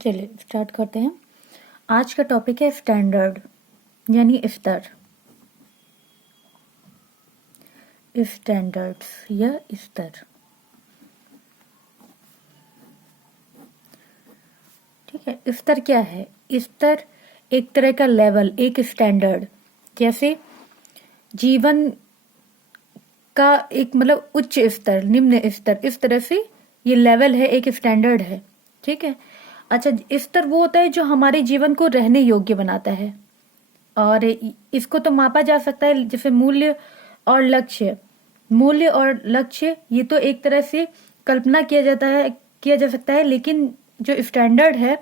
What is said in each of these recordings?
चलिए स्टार्ट करते हैं। आज का टॉपिक है स्टैंडर्ड यानी स्तर। स्टैंडर्ड्स या स्तर। ठीक है, स्तर क्या है? स्तर एक तरह का लेवल, एक स्टैंडर्ड। जैसे जीवन का एक मतलब उच्च स्तर, निम्न स्तर, इस तरह से ये लेवल है, एक स्टैंडर्ड है। ठीक है। अच्छा, स्तर वो होता है जो हमारे जीवन को रहने योग्य बनाता है, और इसको तो मापा जा सकता है जैसे मूल्य और लक्ष्य। मूल्य और लक्ष्य ये तो एक तरह से कल्पना किया जा सकता है, लेकिन जो स्टैंडर्ड है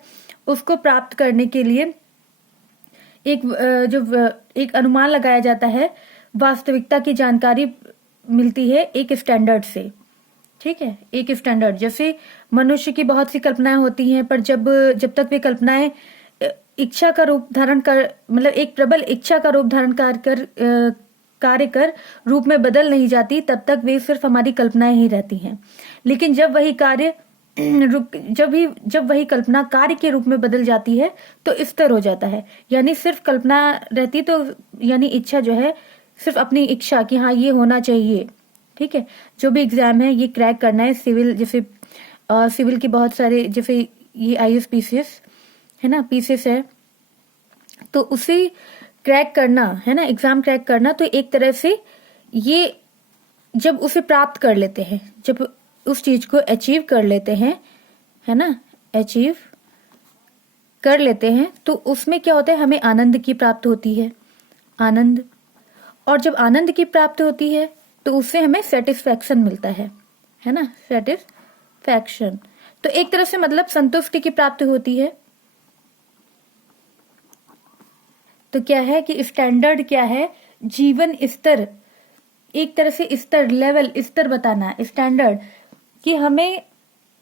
उसको प्राप्त करने के लिए एक अनुमान लगाया जाता है, वास्तविकता की जानकारी मिलती है एक स्टैंडर्ड से। ठीक है, एक स्टैंडर्ड। जैसे मनुष्य की बहुत सी कल्पनाएं होती हैं, पर जब तक वे कल्पनाएं इच्छा का रूप धारण कर मतलब एक प्रबल इच्छा का रूप धारण कर कार्य कर रूप में बदल नहीं जाती, तब तक वे सिर्फ हमारी कल्पनाएं ही रहती हैं। लेकिन जब वही कल्पना कार्य के रूप में बदल जाती है तो स्तर हो जाता है। यानी सिर्फ कल्पना रहती तो यानी इच्छा जो है, सिर्फ अपनी इच्छा कि हाँ ये होना चाहिए। ठीक है, जो भी एग्जाम है ये क्रैक करना है, सिविल जैसे सिविल के बहुत सारे जैसे ये IAS PCS है ना, पीसेस है, तो उसे क्रैक करना है ना, एग्जाम क्रैक करना। तो एक तरह से ये जब उसे प्राप्त कर लेते हैं, जब उस चीज को अचीव कर लेते हैं, है ना, अचीव कर लेते हैं, तो उसमें क्या होता है, हमें आनंद की प्राप्त होती है, आनंद। और जब आनंद की प्राप्त होती है तो उससे हमें सेटिस्फैक्शन मिलता है ना, सेटिस्फैक्शन। तो एक तरह से मतलब संतुष्टि की प्राप्ति होती है। तो क्या है कि स्टैंडर्ड क्या है? जीवन स्तर, एक तरह से स्तर, लेवल, स्तर बताना। स्टैंडर्ड कि हमें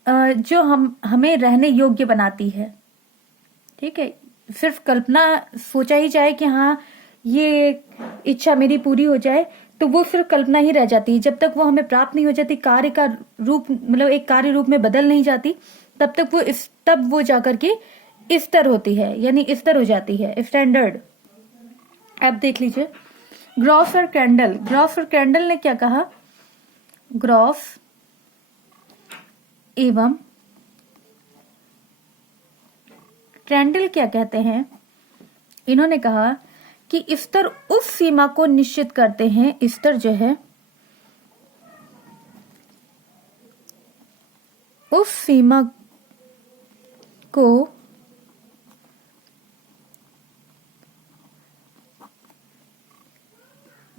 जो हमें रहने योग्य बनाती है। ठीक है, सिर्फ कल्पना सोचा ही जाए कि हाँ ये इच्छा मेरी पूरी हो जाए, तो वो सिर्फ कल्पना ही रह जाती है। जब तक वो हमें प्राप्त नहीं हो जाती, कार्य का रूप मतलब एक कार्य रूप में बदल नहीं जाती, तब वो जाकर के स्तर होती है, यानी स्तर हो जाती है, स्टैंडर्ड। अब देख लीजिए ग्रॉस और कैंडल ने क्या कहा? ग्रॉस एवं कैंडल क्या कहते हैं? इन्होंने कहा कि स्तर उस सीमा को निश्चित करते हैं, स्तर जो है उस सीमा को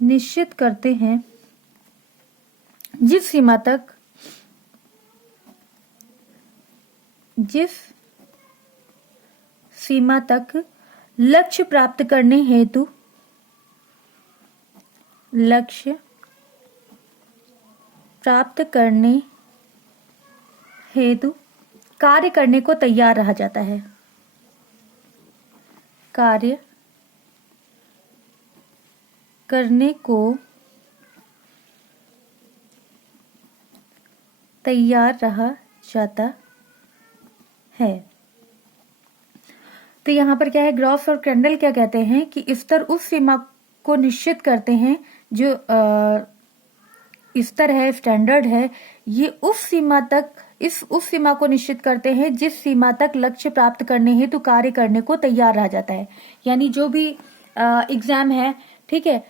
निश्चित करते हैं जिस सीमा तक लक्ष्य प्राप्त करने हेतु कार्य करने को तैयार रहा जाता है। कार्य करने को तैयार रहा जाता है। तो यहाँ पर क्या है, ग्रॉस और कैंडल क्या कहते हैं कि स्तर उस सीमा को निश्चित करते हैं, जो स्तर है, स्टैंडर्ड है, ये उस सीमा को निश्चित करते हैं जिस सीमा तक लक्ष्य प्राप्त करने हेतु कार्य करने को तैयार रहा जाता है। यानी जो भी एग्जाम है, ठीक है,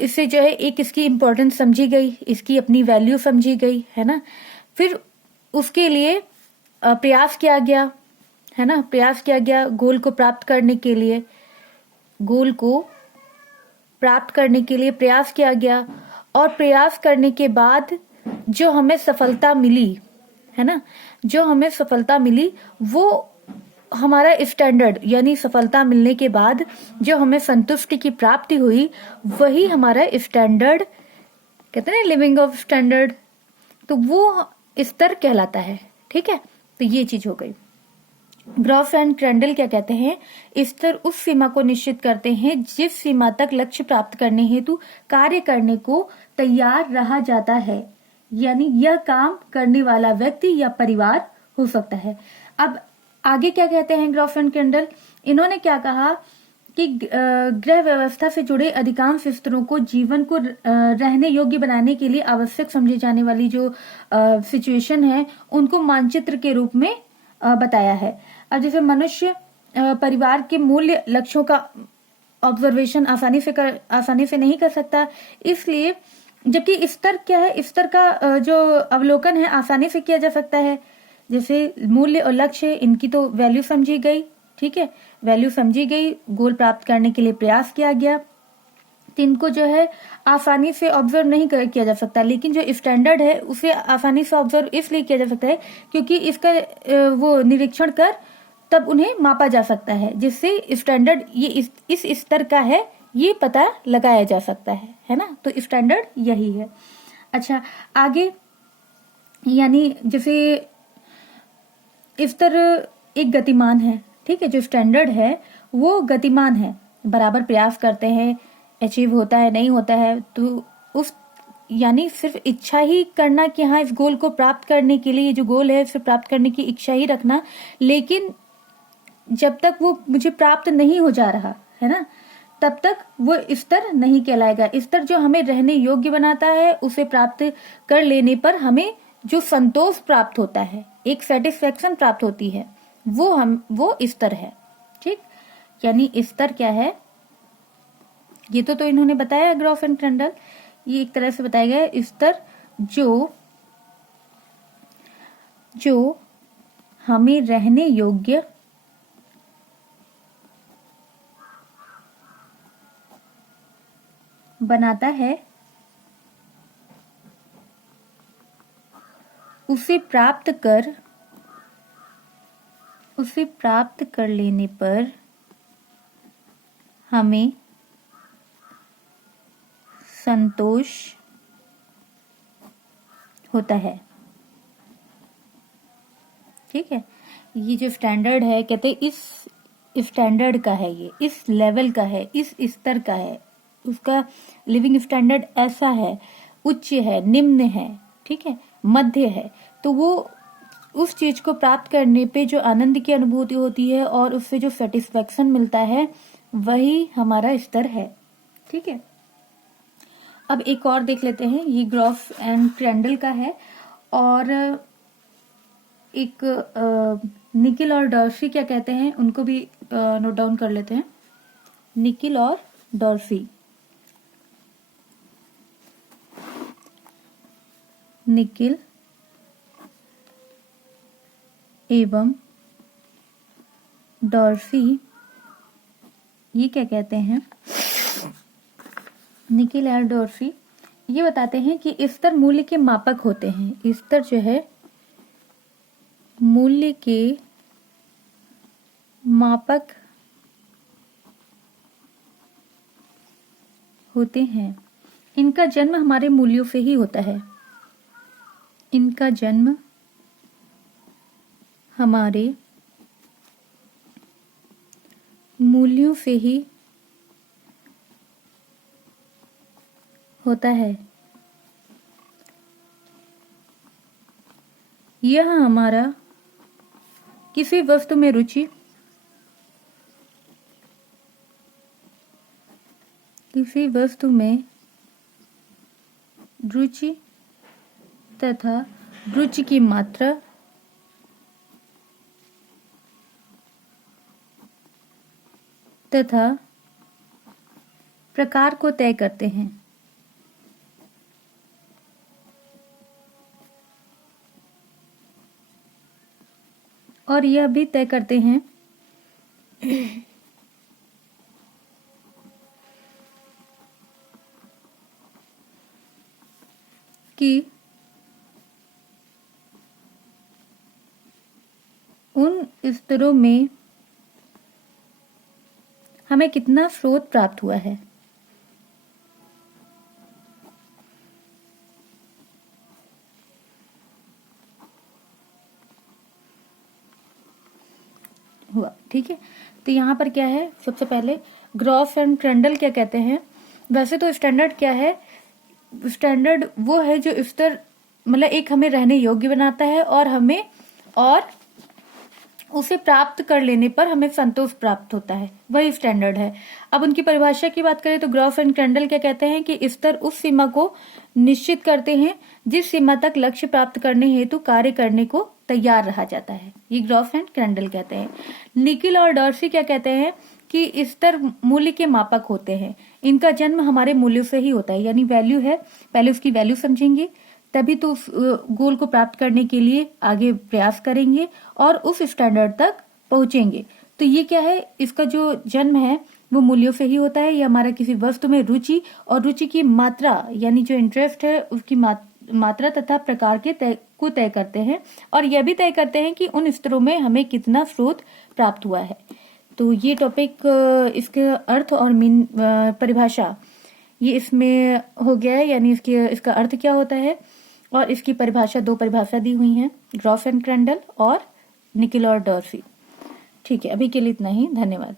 इससे जो है एक इसकी इम्पोर्टेंस समझी गई, इसकी अपनी वैल्यू समझी गई, है ना। फिर उसके लिए प्रयास किया गया, है ना, प्रयास किया गया गोल को प्राप्त करने के लिए, प्रयास किया गया। और प्रयास करने के बाद जो हमें सफलता मिली, है ना, जो हमें सफलता मिली वो हमारा स्टैंडर्ड, यानी सफलता मिलने के बाद जो हमें संतुष्टि की प्राप्ति हुई, वही हमारा स्टैंडर्ड कहते हैं, लिविंग ऑफ स्टैंडर्ड। तो वो स्तर कहलाता है। ठीक है, तो ये चीज हो गई। ग्रॉस एंड कैंडल क्या कहते हैं? स्तर उस सीमा को निश्चित करते हैं जिस सीमा तक लक्ष्य प्राप्त करने हेतु कार्य करने को तैयार रहा जाता है, यानी यह काम करने वाला व्यक्ति या परिवार हो सकता है। अब आगे क्या कहते हैं ग्रॉफ एंड केंडल, इन्होंने क्या कहा कि गृह व्यवस्था से जुड़े अधिकांश स्तरों को जीवन को रहने योग्य बनाने के लिए आवश्यक समझी जाने वाली जो सिचुएशन है उनको मानचित्र के रूप में बताया है। अब जैसे मनुष्य परिवार के मूल्य लक्ष्यों का ऑब्जर्वेशन आसानी से नहीं कर सकता, इसलिए जबकि स्तर क्या है, स्तर का जो अवलोकन है आसानी से किया जा सकता है। जैसे मूल्य और लक्ष्य, इनकी तो वैल्यू समझी गई, ठीक है, वैल्यू समझी गई, गोल प्राप्त करने के लिए प्रयास किया गया, तो इनको जो है आसानी से ऑब्जर्व नहीं किया जा सकता। लेकिन जो स्टैंडर्ड है उसे आसानी से ऑब्जर्व इसलिए किया जा सकता है क्योंकि इसका वो निरीक्षण कर तब उन्हें मापा जा सकता है, जिससे स्टैंडर्ड ये इस स्तर का है ये पता लगाया जा सकता है ना। तो स्टैंडर्ड यही है। अच्छा, आगे यानी जैसे स्तर एक गतिमान है, ठीक है, जो स्टैंडर्ड है वो गतिमान है, बराबर प्रयास करते हैं, अचीव होता है नहीं होता है, तो उस यानी सिर्फ इच्छा ही करना कि हाँ इस गोल को प्राप्त करने के लिए, जो गोल है सिर्फ प्राप्त करने की इच्छा ही रखना, लेकिन जब तक वो मुझे प्राप्त नहीं हो जा रहा है ना तब तक वो स्तर नहीं कहलाएगा। स्तर जो हमें रहने योग्य बनाता है, उसे प्राप्त कर लेने पर हमें जो संतोष प्राप्त होता है, एक सेटिस्फेक्शन प्राप्त होती है, वो स्तर है, ठीक। यानी स्तर क्या है, ये तो इन्होंने बताया ग्रॉफ एंड केंडल, ये एक तरह से बताया गया स्तर जो हमें रहने योग्य बनाता है, उसे प्राप्त कर लेने पर हमें संतोष होता है, ठीक है। ये जो स्टैंडर्ड है, कहते हैं इस स्टैंडर्ड का है, ये इस लेवल का है, इस स्तर का है, उसका लिविंग स्टैंडर्ड ऐसा है, उच्च है, निम्न है, ठीक है, मध्य है। तो वो उस चीज को प्राप्त करने पे जो आनंद की अनुभूति होती है और उससे जो सेटिस्फेक्शन मिलता है वही हमारा स्तर है, ठीक है। अब एक और देख लेते हैं, ये ग्रॉफ एंड केंडल का है, और एक निकिल और डॉर्सी क्या कहते हैं उनको भी नोट डाउन कर लेते हैं। निकिल और डॉर्सी, निकिल एवं डॉर्सी ये क्या कहते हैं, निकिल और डॉर्सी ये बताते हैं कि स्तर मूल्य के मापक होते हैं। स्तर जो है मूल्य के मापक होते हैं। इनका जन्म हमारे मूल्यों से ही होता है, इनका जन्म हमारे मूल्यों से ही होता है। यह हमारा किसी वस्तु में रुचि, किसी वस्तु में रुचि तथा रुचि की मात्रा तथा प्रकार को तय करते हैं। और यह भी तय करते हैं कि उन स्तरों में हमें कितना स्रोत प्राप्त हुआ है। हुआ, ठीक है। तो यहाँ पर क्या है, सबसे पहले ग्रॉफ एंड केंडल क्या कहते हैं। वैसे तो स्टैंडर्ड क्या है, स्टैंडर्ड वो है जो स्तर मतलब एक हमें रहने योग्य बनाता है और हमें और उसे प्राप्त कर लेने पर हमें संतोष प्राप्त होता है, वही स्टैंडर्ड है। अब उनकी परिभाषा की बात करें तो ग्रॉफ एंड क्रैंडल क्या कहते हैं कि स्तर उस सीमा को निश्चित करते हैं जिस सीमा तक लक्ष्य प्राप्त करने हेतु कार्य करने को तैयार रहा जाता है, ये ग्रॉफ एंड क्रैंडल कहते हैं। निकिल और डॉर्सी क्या कहते हैं कि स्तर मूल्य के मापक होते हैं, इनका जन्म हमारे मूल्यों से ही होता है, यानी वैल्यू है, पहले उसकी वैल्यू समझेंगे तभी तो उस गोल को प्राप्त करने के लिए आगे प्रयास करेंगे और उस स्टैंडर्ड तक पहुंचेंगे। तो ये क्या है, इसका जो जन्म है वो मूल्यों से ही होता है। ये हमारा किसी वस्तु में रुचि और रुचि की मात्रा यानी जो इंटरेस्ट है उसकी मात्रा तथा प्रकार के तय करते हैं और यह भी तय करते हैं कि उन स्तरों में हमें कितना स्रोत प्राप्त हुआ है। तो ये टॉपिक, इसके अर्थ और परिभाषा ये इसमें हो गया है, यानी इसका अर्थ क्या होता है और इसकी परिभाषा, दो परिभाषा दी हुई हैं, ग्रॉफ एंड क्रैंडल और निकिल और डॉर्सी। ठीक है, अभी के लिए इतना ही, धन्यवाद।